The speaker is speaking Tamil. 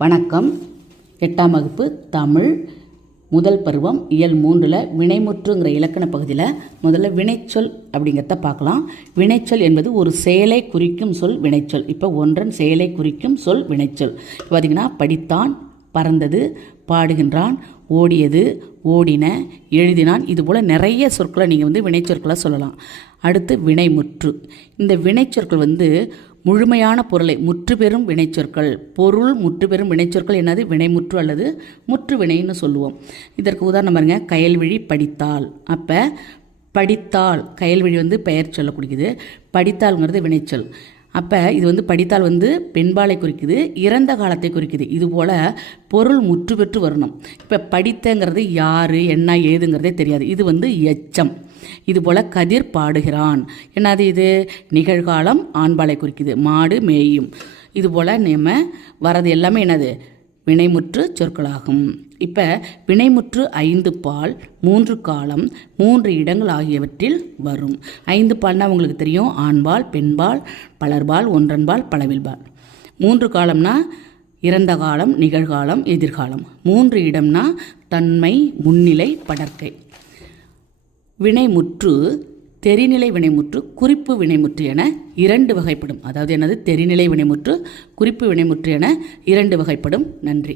வணக்கம். 8ஆம் வகுப்பு தமிழ் முதல் பருவம் இயல் 3ல் வினைமுற்றுங்கிற இலக்கண பகுதியில் முதல்ல வினைச்சொல் அப்படிங்கிறத பார்க்கலாம். வினைச்சொல் என்பது ஒரு செயலை குறிக்கும் சொல் வினைச்சொல். இப்போ ஒன்றன் செயலை குறிக்கும் சொல் வினைச்சொல். இப்போ பார்த்திங்கன்னா படித்தான், பறந்தது, பாடுகின்றான், ஓடியது, ஓடின, எழுதினான், இதுபோல் நிறைய சொற்களை நீங்கள் வினைச்சொற்களை சொல்லலாம். அடுத்து வினைமுற்று. இந்த வினைச்சொற்கள் முழுமையான பொருளை முற்று பெறும் வினைச்சொற்கள். பொருள் முற்று பெறும் வினைச்சொற்கள் என்னது? வினைமுற்று அல்லது முற்று வினைன்னு சொல்லுவோம். இதற்கு உதாரணம் பாருங்க, கயல்விழி படித்தாள். அப்போ படித்தாள் கயல்விழி பெயர் சொல்ல குறிக்குது. படித்தாள்ங்கிறது வினைச்சொல். அப்போ இது படித்தால் பெண்பாலை குறிக்குது, இறந்த காலத்தை குறிக்குது. இதுபோல் பொருள் முற்று பெற்று வரணும். இப்போ படித்தங்கிறது யார், என்ன, ஏதுங்கிறதே தெரியாது. இது எச்சம். இதுபோல் கதிர் பாடுகிறான், என்னது? இது நிகழ்காலம், ஆண்பாலை குறிக்குது. மாடு மேயும். இதுபோல் நம்ம வரது எல்லாமே என்னது? வினைமுற்று சொற்களாகும். இப்போ வினைமுற்று 5 பால், 3 காலம், 3 இடங்கள் ஆகியவற்றில் வரும். 5 பால்னா உங்களுக்கு தெரியும், ஆண்பால், பெண்பால், பலர்பால், ஒன்றன்பால், பலவில்பால். 3 காலம்னா இறந்த காலம், நிகழ்காலம், எதிர்காலம். 3 இடம்னா தன்மை, முன்னிலை, படர்க்கை. வினைமுற்று தெரிநிலை வினைமுற்று, குறிப்பு வினைமுற்று என 2 வகைப்படும். அதாவது என்னது? தெரிநிலை வினைமுற்று, குறிப்பு வினைமுற்று என 2 வகைப்படும். நன்றி.